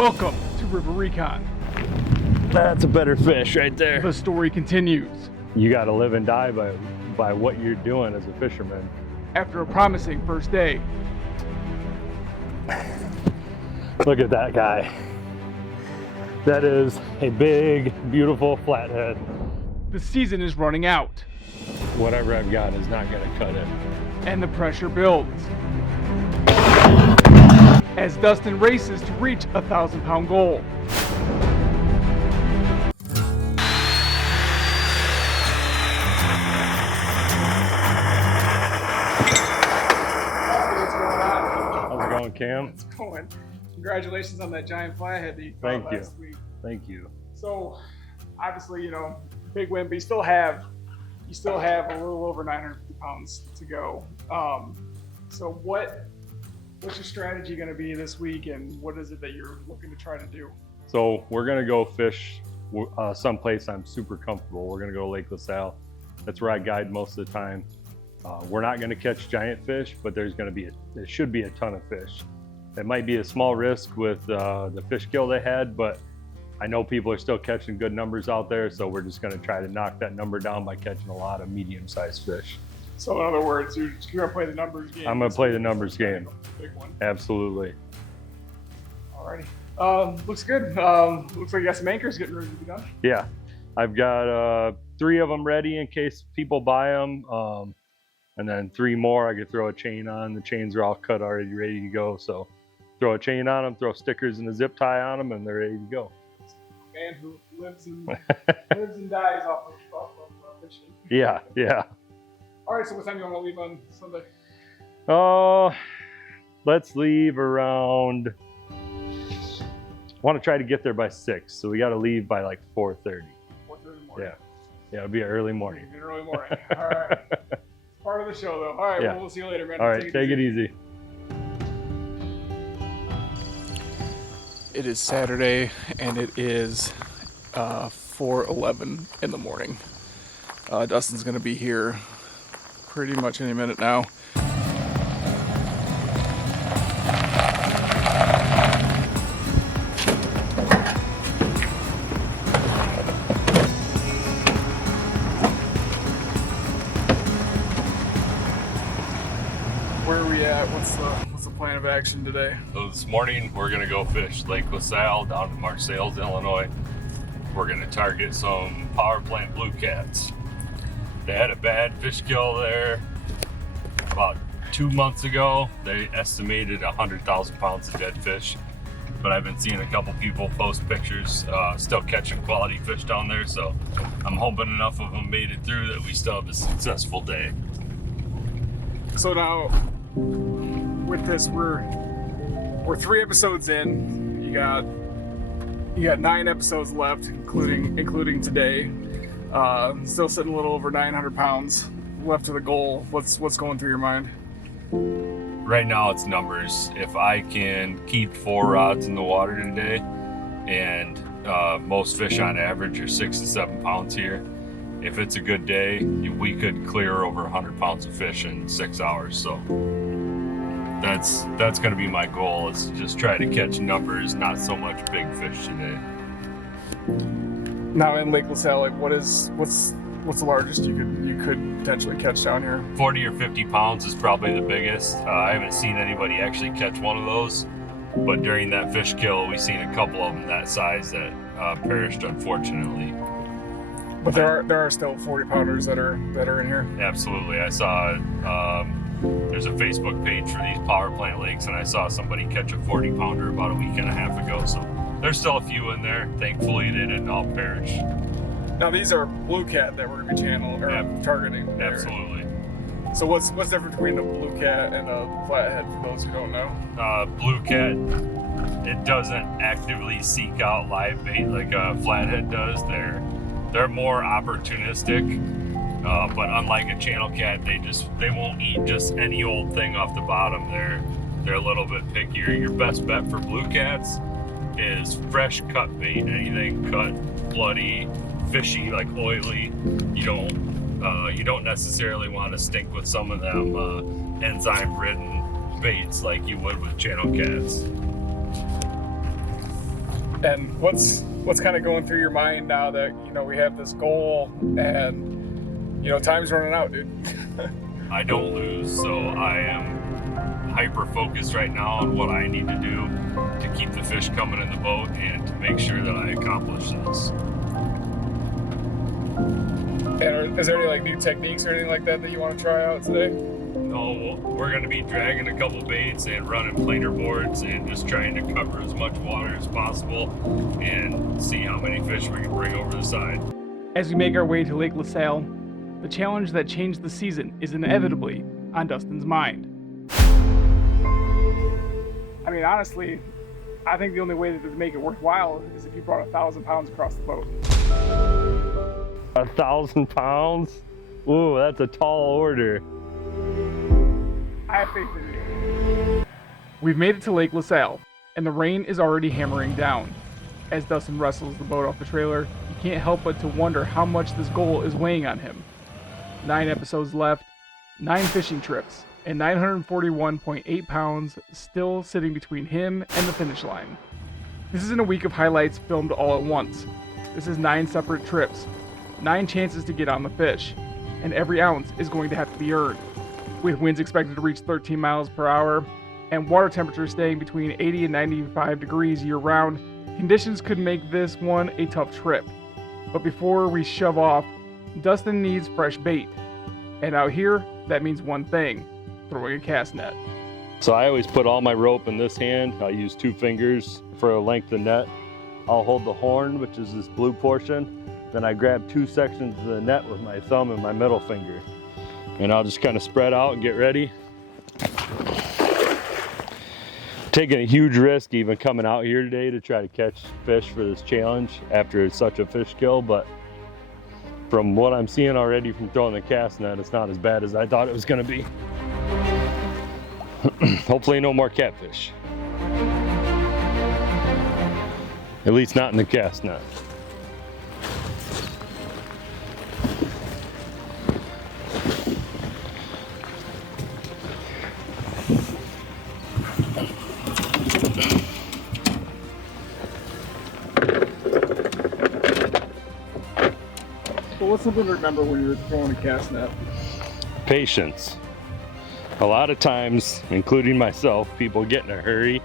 Welcome to River Recon. That's a better fish right there. The story continues. You got to live and die by what you're doing as a fisherman. After a promising first day. Look at that guy. That is a big, beautiful flathead. The season is running out. Whatever I've got is not going to cut it. And the pressure builds. As Dustin races to reach a 1,000-pound goal. How's it going, Cam? It's going. Congratulations on that giant flathead that you caught last week. Thank you. So, obviously, big win, but you still have a little over 950 pounds to go. So what's your strategy going to be this week, and what is it that you're looking to try to do? So we're going to go fish someplace I'm super comfortable. We're going to go to Lake LaSalle. That's where I guide most of the time. We're not going to catch giant fish, but there should be a ton of fish. It might be a small risk with the fish kill they had, but I know people are still catching good numbers out there, so we're just going to try to knock that number down by catching a lot of medium-sized fish. So in other words, you're going to play the numbers game. I'm going to play the numbers game. Big one. Absolutely. Alrighty. Looks good. Looks like you got some anchors getting ready to be done. Yeah. I've got 3 of them ready in case people buy them. And then 3 more I could throw a chain on. The chains are all cut already, ready to go. So throw a chain on them, throw stickers and a zip tie on them, and they're ready to go. Man who lives and dies off of fishing. Yeah. All right, so what time do you want to leave on Sunday? Oh, let's leave around. I want to try to get there by 6, so we got to leave by like 4:30. 4:30 morning. Yeah, it'll be an early morning. An early morning. All right. Part of the show, though. All right, yeah. Well, we'll see you later, man. All right, take it easy. It is Saturday, and it is 4:11 in the morning. Dustin's going to be here pretty much any minute now. Where are we at? What's the plan of action today? So this morning we're gonna go fish Lake LaSalle down in Marseilles, Illinois. We're gonna target some power plant blue cats. They had a bad fish kill there about 2 months ago. They estimated 100,000 pounds of dead fish, but I've been seeing a couple people post pictures still catching quality fish down there, so I'm hoping enough of them made it through that we still have a successful day. So now, with this, we're 3 episodes in. You got 9 episodes left, including today. Still sitting a little over 900 pounds left to the goal. What's going through your mind? Right now it's numbers. If I can keep 4 rods in the water today, and most fish on average are 6 to 7 pounds here. If it's a good day, we could clear over 100 pounds of fish in 6 hours. So that's going to be my goal, is to just try to catch numbers, not so much big fish today. Now in Lake LaSalle, like what's the largest you could potentially catch down here? 40 or 50 pounds is probably the biggest. I haven't seen anybody actually catch one of those, but during that fish kill, we've seen a couple of them that size that perished, unfortunately. But there are still 40-pounders that are in here. Absolutely. I saw there's a Facebook page for these power plant lakes, and I saw somebody catch a 40-pounder about a week and a half ago. So there's still a few in there. Thankfully, they didn't all perish. Now these are blue cat that we're going to be targeting. There. Absolutely. So what's different between a blue cat and a flathead, for those who don't know? Blue cat, it doesn't actively seek out live bait like a flathead does. They're more opportunistic, but unlike a channel cat, they won't eat just any old thing off the bottom. They're a little bit pickier. Your best bet for blue cats is fresh cut bait. Anything cut, bloody, fishy, like oily. You don't necessarily want to stink with some of them enzyme-ridden baits like you would with channel cats. And what's kind of going through your mind now that, you know, we have this goal and, you know, time's running out, dude? I don't lose, so I am hyper focused right now on what I need to do to keep the fish coming in the boat and to make sure that I accomplish this. And is there any like new techniques or anything like that that you want to try out today? No, we're going to be dragging a couple baits and running planer boards and just trying to cover as much water as possible and see how many fish we can bring over the side. As we make our way to Lake LaSalle, the challenge that changed the season is inevitably on Dustin's mind. I mean, honestly, I think the only way to make it worthwhile is if you brought 1,000 pounds across the boat. 1,000 pounds? Ooh, that's a tall order. I have faith in you. We've made it to Lake LaSalle, and the rain is already hammering down. As Dustin wrestles the boat off the trailer, you can't help but to wonder how much this goal is weighing on him. 9 episodes left, 9 fishing trips, and 941.8 pounds still sitting between him and the finish line. This isn't a week of highlights filmed all at once. This is 9 separate trips, 9 chances to get on the fish, and every ounce is going to have to be earned. With winds expected to reach 13 miles per hour and water temperatures staying between 80 and 95 degrees year-round, conditions could make this one a tough trip. But before we shove off, Dustin needs fresh bait. And out here, that means one thing: throwing a cast net. So I always put all my rope in this hand. I use 2 fingers for a length of net. I'll hold the horn, which is this blue portion. Then I grab 2 sections of the net with my thumb and my middle finger. And I'll just kind of spread out and get ready. Taking a huge risk even coming out here today to try to catch fish for this challenge after such a fish kill, but from what I'm seeing already from throwing the cast net, it's not as bad as I thought it was going to be. Hopefully no more catfish. At least not in the cast net. So what's something to remember when you're throwing a cast net? Patience. A lot of times, including myself, people get in a hurry.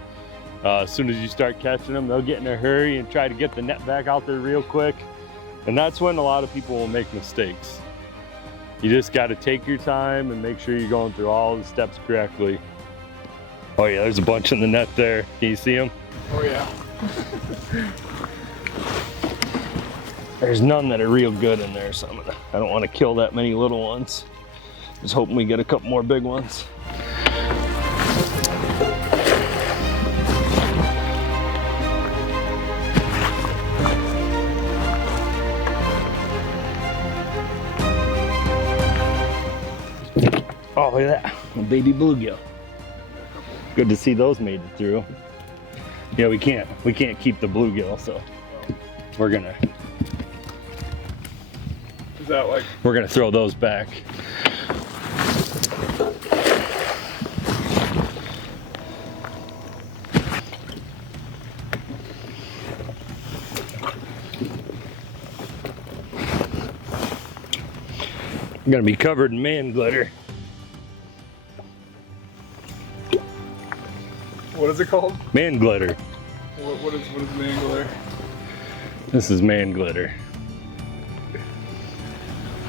As soon as you start catching them, they'll get in a hurry and try to get the net back out there real quick. And that's when a lot of people will make mistakes. You just got to take your time and make sure you're going through all the steps correctly. Oh yeah, there's a bunch in the net there. Can you see them? Oh yeah. There's none that are real good in there, so I don't want to kill that many little ones. Just hoping we get a couple more big ones. Oh, look at that, a baby bluegill. Good to see those made it through. Yeah, we can't keep the bluegill, so we're gonna throw those back. I'm gonna be covered in man glitter. What is it called? Man glitter. What is man glitter? This is man glitter.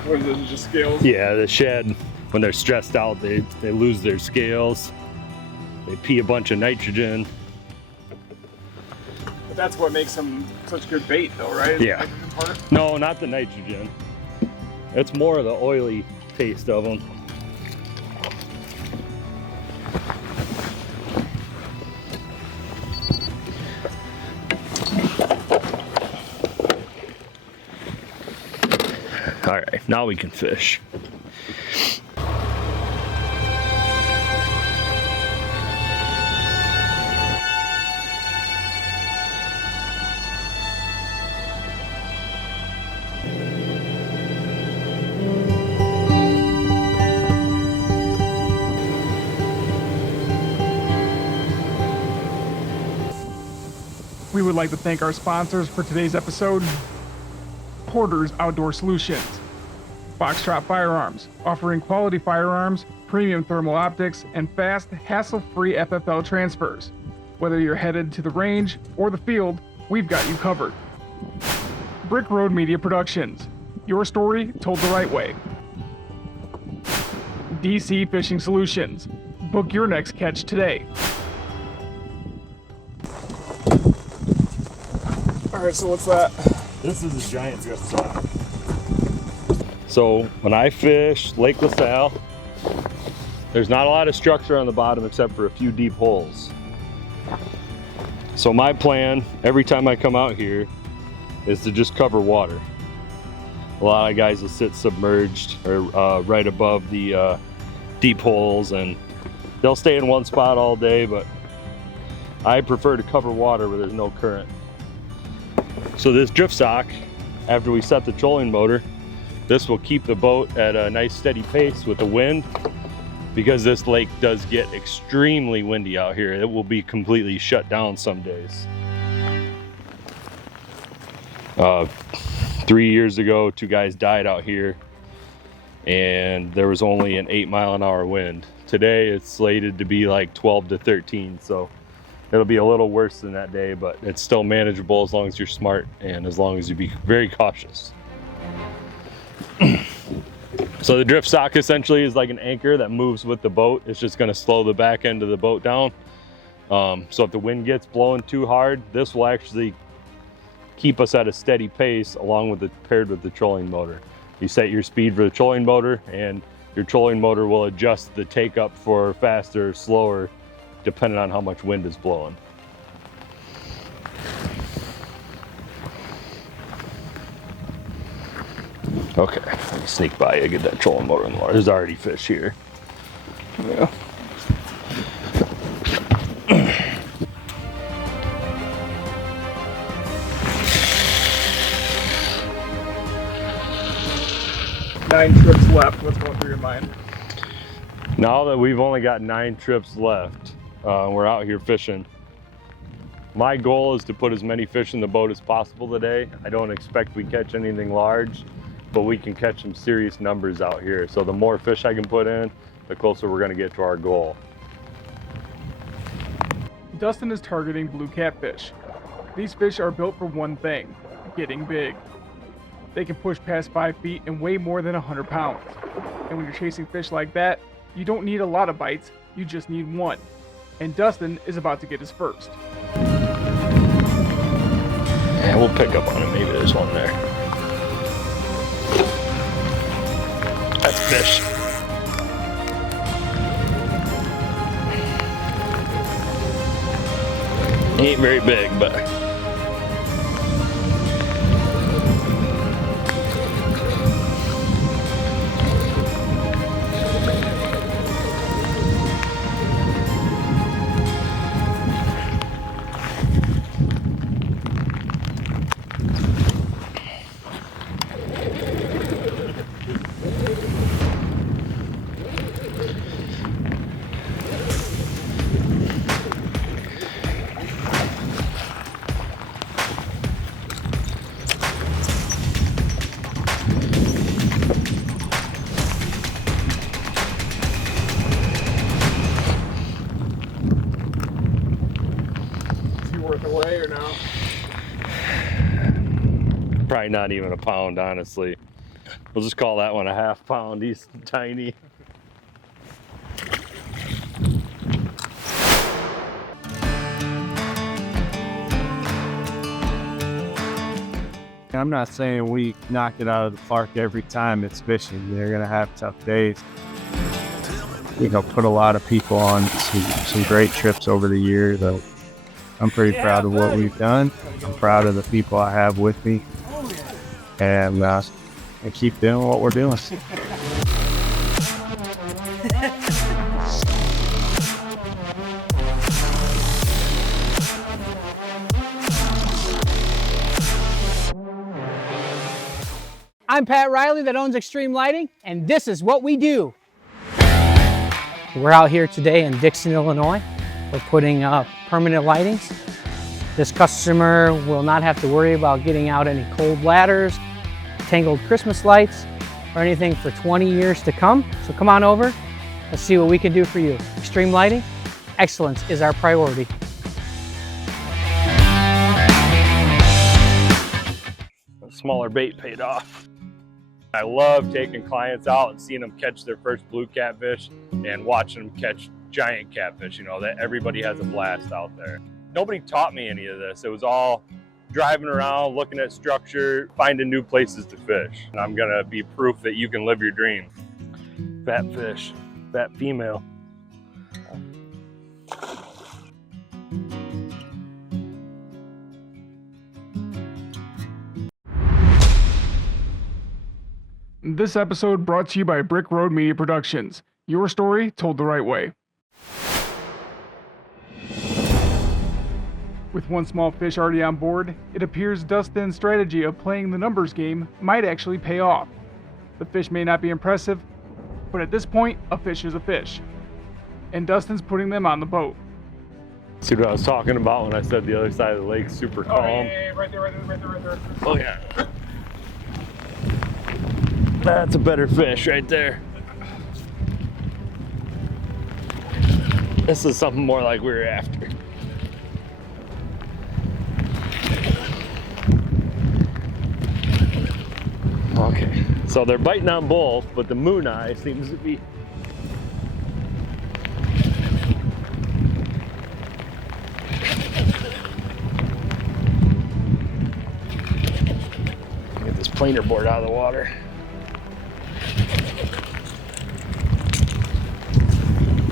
What is it, just scales? Yeah, the shad, when they're stressed out, they lose their scales. They pee a bunch of nitrogen. But that's what makes them such good bait though, right? Yeah. The nitrogen part? No, not the nitrogen. It's more of the oily taste of them. All right, now we can fish. We would like to thank our sponsors for today's episode: Porter's Outdoor Solutions, Foxtrot Firearms, offering quality firearms, premium thermal optics, and fast, hassle-free FFL transfers. Whether you're headed to the range or the field, we've got you covered. Brick Road Media Productions, your story told the right way. DC Fishing Solutions, book your next catch today. All right, so what's that? This is a giant drift sock. So when I fish Lake LaSalle, there's not a lot of structure on the bottom except for a few deep holes. So my plan every time I come out here is to just cover water. A lot of guys will sit submerged or right above the deep holes, and they'll stay in one spot all day, but I prefer to cover water where there's no current. So this drift sock, after we set the trolling motor, this will keep the boat at a nice steady pace with the wind, because this lake does get extremely windy out here. It will be completely shut down some days. 3 years ago, 2 guys died out here, and there was only an 8-mile-an-hour wind. Today it's slated to be like 12 to 13, so it'll be a little worse than that day, but it's still manageable as long as you're smart and as long as you be very cautious. So the drift sock essentially is like an anchor that moves with the boat. It's just going to slow the back end of the boat down. So if the wind gets blowing too hard, this will actually keep us at a steady pace along with paired with the trolling motor. You set your speed for the trolling motor, and your trolling motor will adjust the take up for faster or slower depending on how much wind is blowing. Okay, let me sneak by you, get that trolling motor in the water. There's already fish here. Yeah. Nine trips left. What's going through your mind? Now that we've only got 9 trips left, we're out here fishing. My goal is to put as many fish in the boat as possible today. I don't expect we catch anything large, but we can catch some serious numbers out here. So the more fish I can put in, the closer we're gonna get to our goal. Dustin is targeting blue catfish. These fish are built for one thing: getting big. They can push past 5 feet and weigh more than 100 pounds. And when you're chasing fish like that, you don't need a lot of bites, you just need one. And Dustin is about to get his first. Yeah, we'll pick up on it. Maybe there's one there. That's fish. He ain't very big, but Away or no? probably not even a pound, honestly. We'll just call that one a half pound. He's tiny. I'm not saying we knock it out of the park every time it's fishing. They're gonna have tough days. You know, put a lot of people on some great trips over the years. I'm pretty proud of what we've done. I'm proud of the people I have with me, and keep doing what we're doing. I'm Pat Riley that owns Extreme Lighting, and this is what we do. We're out here today in Dixon, Illinois. We're putting up permanent lightings This customer will not have to worry about getting out any cold ladders, tangled Christmas lights, or anything for 20 years to come. So come on over, let's see what we can do for you. Extreme lighting, excellence is our priority. A smaller bait paid off. I love taking clients out and seeing them catch their first blue catfish and watching them catch giant catfish. You know, that everybody has a blast out there. Nobody taught me any of this. It was all driving around, looking at structure, finding new places to fish. And I'm gonna be proof that you can live your dream. Fat fish, fat female. This episode brought to you by Brick Road Media Productions. Your story told the right way. With one small fish already on board, it appears Dustin's strategy of playing the numbers game might actually pay off. The fish may not be impressive, but at this point, a fish is a fish. And Dustin's putting them on the boat. See what I was talking about when I said the other side of the lake's super calm? Oh, yeah, right there. Oh yeah. That's a better fish right there. This is something more like we were after. Okay, so they're biting on both, but the moon eye seems to be get this planer board out of the water.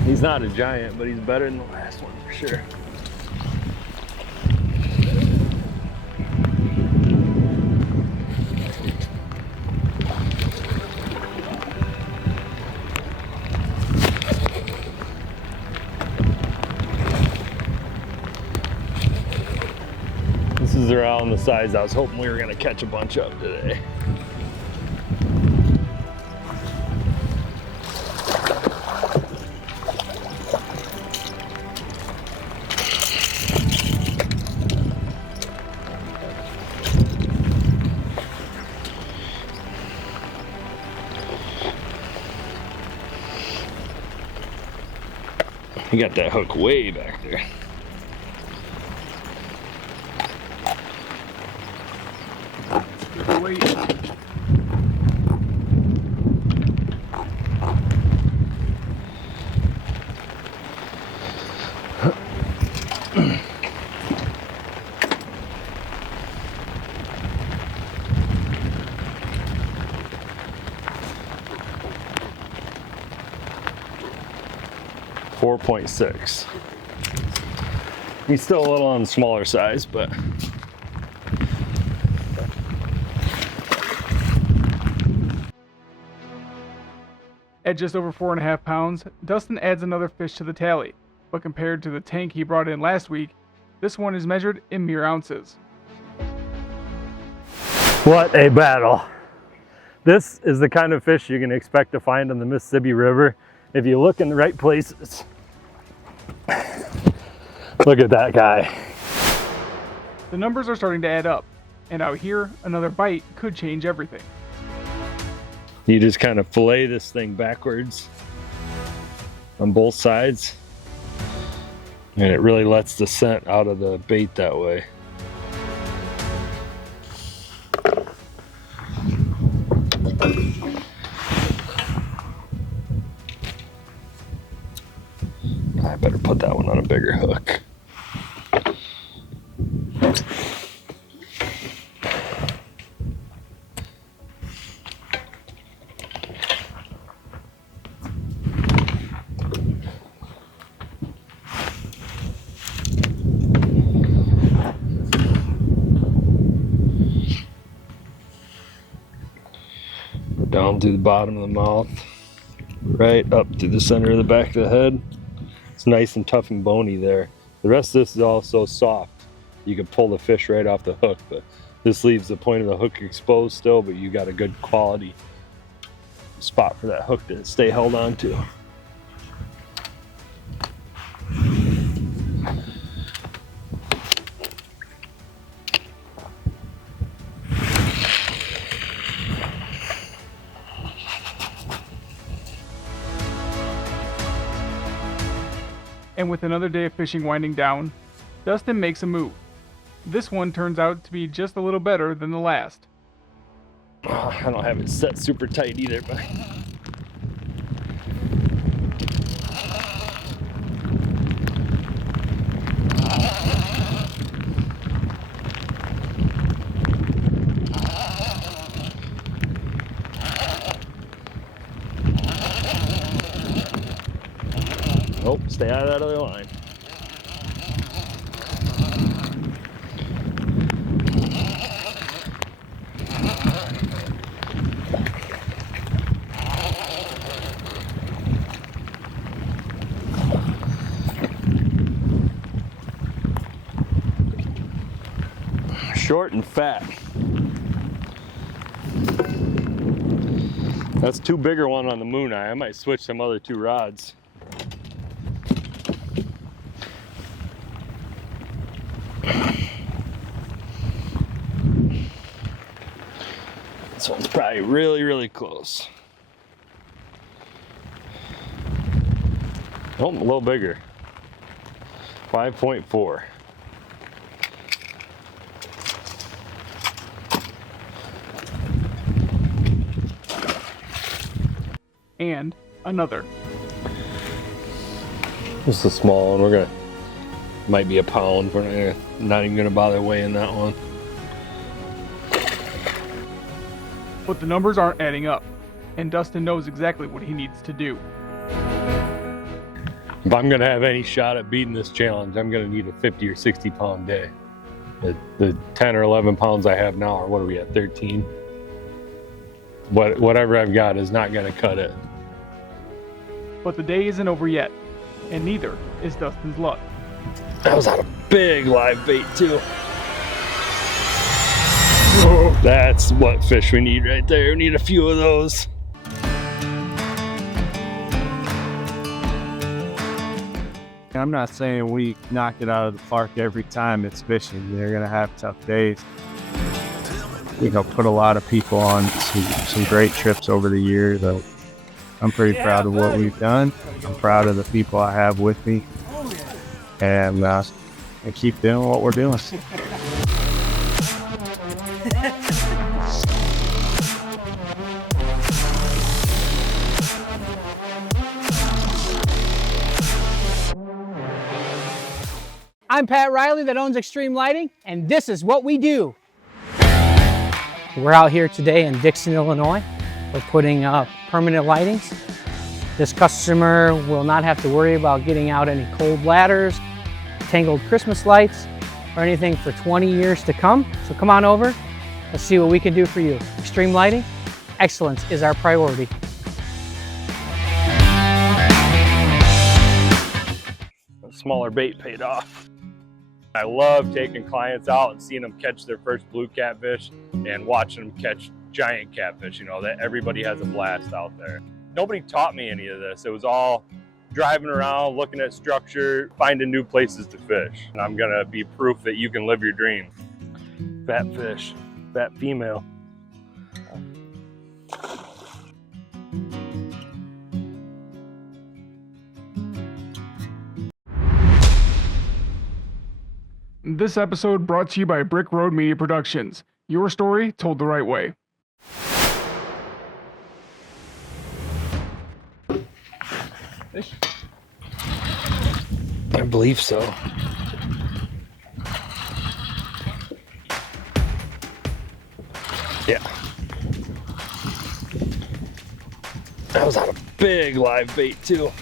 He's not a giant, but he's better than the last one for sure. This is around the size I was hoping we were going to catch a bunch of today. You got that hook way back there. Wait. .6. He's still a little on the smaller size, but at just over 4.5 pounds, Dustin adds another fish to the tally, but compared to the tank he brought in last week, this one is measured in mere ounces. what a battle. This is the kind of fish you can expect to find in the Mississippi River if you look in the right places. Look at that guy. The numbers are starting to add up, and out here, another bite could change everything. You just kind of fillet this thing backwards on both sides, and it really lets the scent out of the bait that way. I better put that one on a bigger hook. Down through the bottom of the mouth, right up through the center of the back of the head. It's nice and tough and bony there. The rest of this is all so soft you can pull the fish right off the hook, but this leaves the point of the hook exposed still, but you got a good quality spot for that hook to stay held on to. And with another day of fishing winding down, Dustin makes a move. This one turns out to be just a little better than the last. I don't have it set super tight either, but oh, stay out of that other line. Short and fat. That's two bigger one on the moon eye. I might switch some other two rods. This one's probably really close. Oh, a little bigger. 5.4. And another. This is a small one. We're gonna, might be a pound. We're not even gonna bother weighing that one. But the numbers aren't adding up, and Dustin knows exactly what he needs to do. If I'm gonna have any shot at beating this challenge, I'm gonna need a 50 or 60 pound day. The 10 or 11 pounds I have now are, what are we at, 13? Whatever I've got is not gonna cut it. But the day isn't over yet, and neither is Dustin's luck. That was on a big live bait too. That's what fish we need right there. We need a few of those. I'm not saying we knock it out of the park every time it's fishing. They're gonna have tough days. Put a lot of people on some great trips over the years. I'm pretty proud of what we've done. I'm proud of the people I have with me, and keep doing what we're doing. I'm Pat Riley that owns Extreme Lighting, and this is what we do. We're out here today in Dixon, Illinois. We're putting up permanent lightings. This customer will not have to worry about getting out any cold ladders, tangled Christmas lights, or anything for 20 years to come. So come on over, let's see what we can do for you. Extreme Lighting, excellence is our priority. A smaller bait paid off. I love taking clients out and seeing them catch their first blue catfish and watching them catch giant catfish. You know, that everybody has a blast out there. Nobody taught me any of this. It was all driving around, looking at structure, finding new places to fish. And I'm gonna be proof that you can live your dream. Fat fish, fat female. This episode brought to you by Brick Road Media Productions. Your story told the right way. I believe so. Yeah. That was on a big live bait too.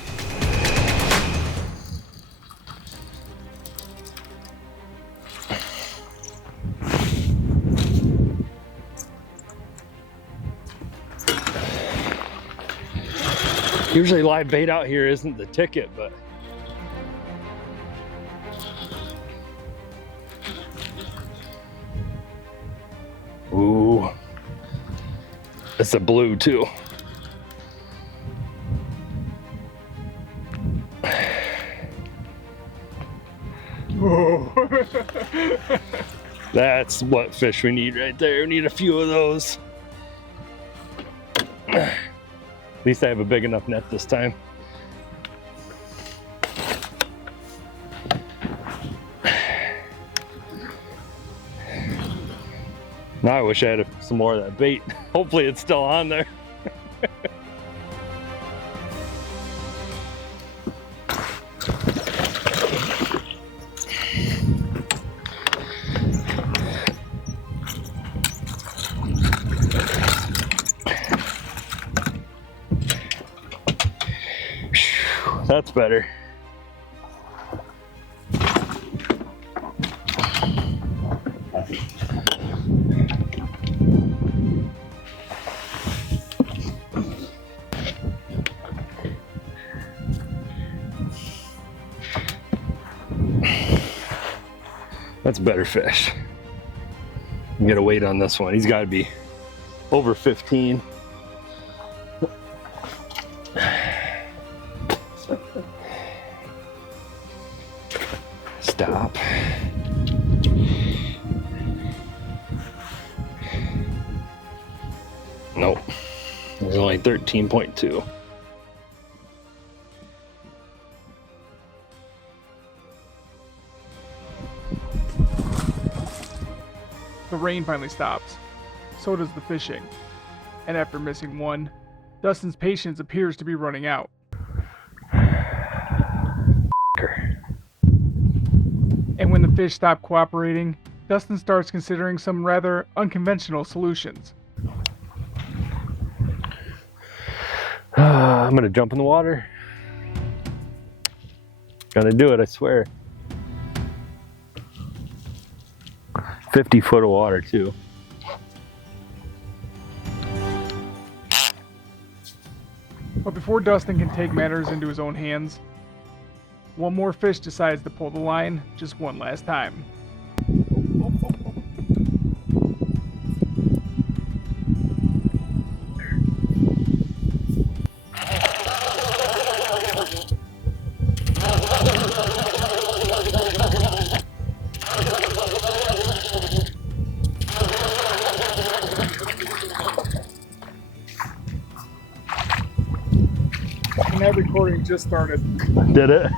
Usually live bait out here isn't the ticket, but ooh, it's a blue too. That's what fish we need right there. We need a few of those. At least I have a big enough net this time. Now I wish I had some more of that bait. Hopefully it's still on there. That's better. That's a better fish. I'm gonna wait on this one. He's got to be over 15. Stop. Nope. There's only 13.2. The rain finally stops. So does the fishing. And after missing one, Dustin's patience appears to be running out. And when the fish stop cooperating, Dustin starts considering some rather unconventional solutions. I'm gonna jump in the water. Gonna do it, I swear. 50 foot of water too. But before Dustin can take matters into his own hands, one more fish decides to pull the line just one last time. And that recording just started. Did it?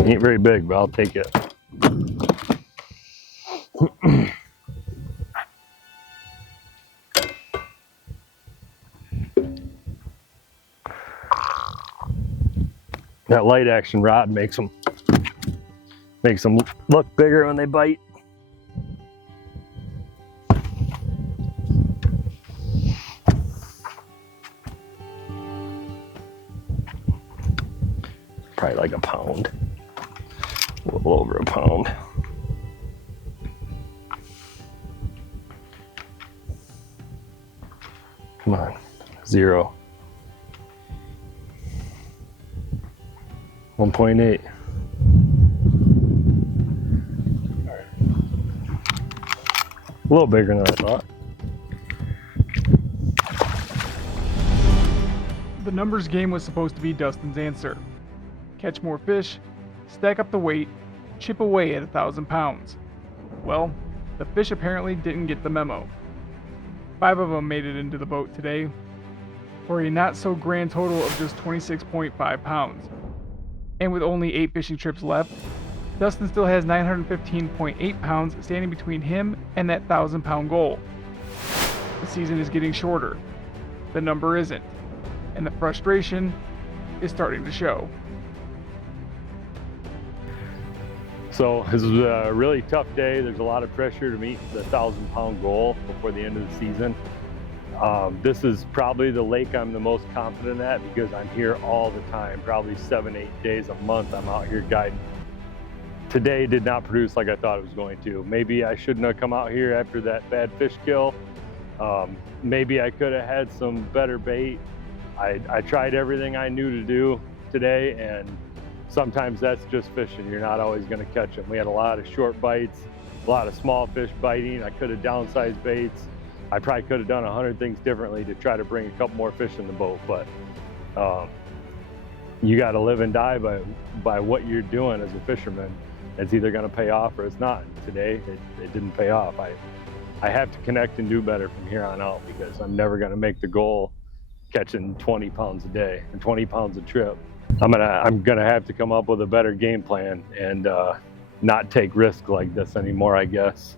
Ain't very big, but I'll take it. That light action rod makes them look bigger when they bite. Probably like a pound, a little over a pound. Come on, 0. 1.8. A little bigger than I thought. The numbers game was supposed to be Dustin's answer. Catch more fish, stack up the weight, chip away at 1,000 pounds. Well, the fish apparently didn't get the memo. 5 of them made it into the boat today, for a not so grand total of just 26.5 pounds. And with only 8 fishing trips left, Dustin still has 915.8 pounds standing between him and that 1,000 pound goal. The season is getting shorter. The number isn't. And the frustration is starting to show. So this was a really tough day. There's a lot of pressure to meet the 1,000 pound goal before the end of the season. This is probably the lake I'm the most confident at because I'm here all the time, probably 7-8 days a month I'm out here guiding. Today did not produce like I thought it was going to. Maybe I shouldn't have come out here after that bad fish kill. Maybe I could have had some better bait. I tried everything I knew to do today, and sometimes that's just fishing. You're not always going to catch them. We had a lot of short bites, a lot of small fish biting. I could have downsized baits. I probably could have done 100 things differently to try to bring a couple more fish in the boat, but you got to live and die by what you're doing as a fisherman. It's either going to pay off or it's not. Today, it didn't pay off. I have to connect and do better from here on out because I'm never going to make the goal catching 20 pounds a day and 20 pounds a trip. I'm gonna have to come up with a better game plan, and not take risks like this anymore, I guess.